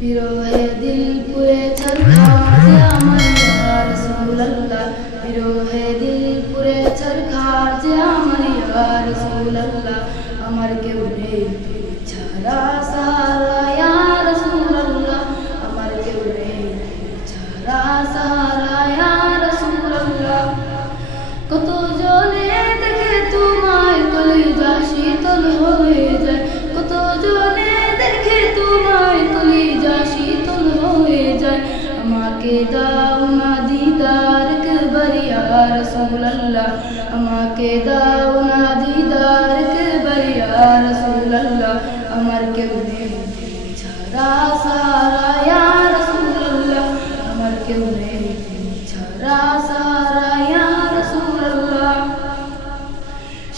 বিরহে দিল পুরে ছারখার যে আমার ইয়া রাসূলুল্লাহ, বিরহে দিল পুরে ছারখার যে আমার ইয়া রাসূলুল্লাহ। আমার কেউ নেই ছাড়া সাহারা ইয়া রাসূলুল্লাহ, আমার কেউ নেই ছাড়া সাহারা ইয়া রাসূলুল্লাহ। কত জনে দেখে তোমায় কলিজা শীতল হয়ে যায়, কত জনে দেখে তোমায় কলিজা শীতল হয়ে যায়। আমাকে দাও না দিদার একবার ইয়া রাসূলুল্লাহ, আমাকে দাও না দিদার একবার ইয়া রাসূলুল্লাহ। আমার কেউ নেই ছাড়া সাহারা ইয়া রাসূলুল্লাহ, আমার কেউ নেই ছাড়া সাহারা ইয়া রাসূলুল্লাহ।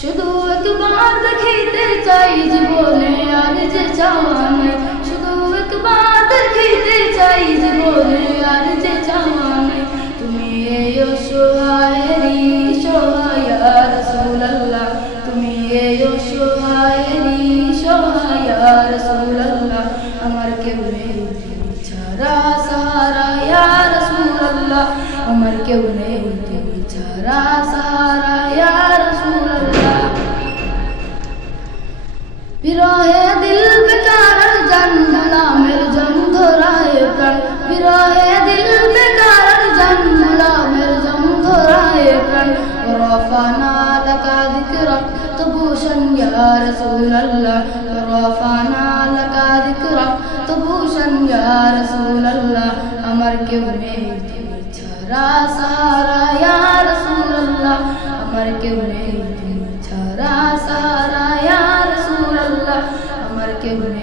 শুধু একবার দেখিতে চাই জীবনে আর যে চাওয়া নাই, শুধু একবার দেখিতে চাই জীবনে আর যে চাওয়া নাই। তুমি এই অসহায়েরই সহায় ইয়া রাসূলুল্লাহ, তুমি এই অসহায়েরই সহায় ইয়া রাসূলুল্লাহ। আমার কেউ নেই ছাড়া সাহারা ইয়া রাসূলুল্লাহ, আমার কেউ নেই ছাড়া সাহারা ইয়া রাসূলুল্লাহ। বিরহে দিল বেকার জান গোলামের জন ধরায় প্রাণ, বিরহে দিল বেকার জান গোলামের জন ধরায় প্রাণ। রফানা লাকা যিকরাক তবুশান ইয়া রাসূলুল্লাহ, রফানা লাকা যিকরাক তবুশান ইয়া রাসূলুল্লাহ। আমার কেউ নেই ছাড়া সাহারা ইয়া রাসূলুল্লাহ, আমার কেউ নেই ছাড়া সাহারা ইয়া রাসূলুল্লাহ, আমার কেউ নেই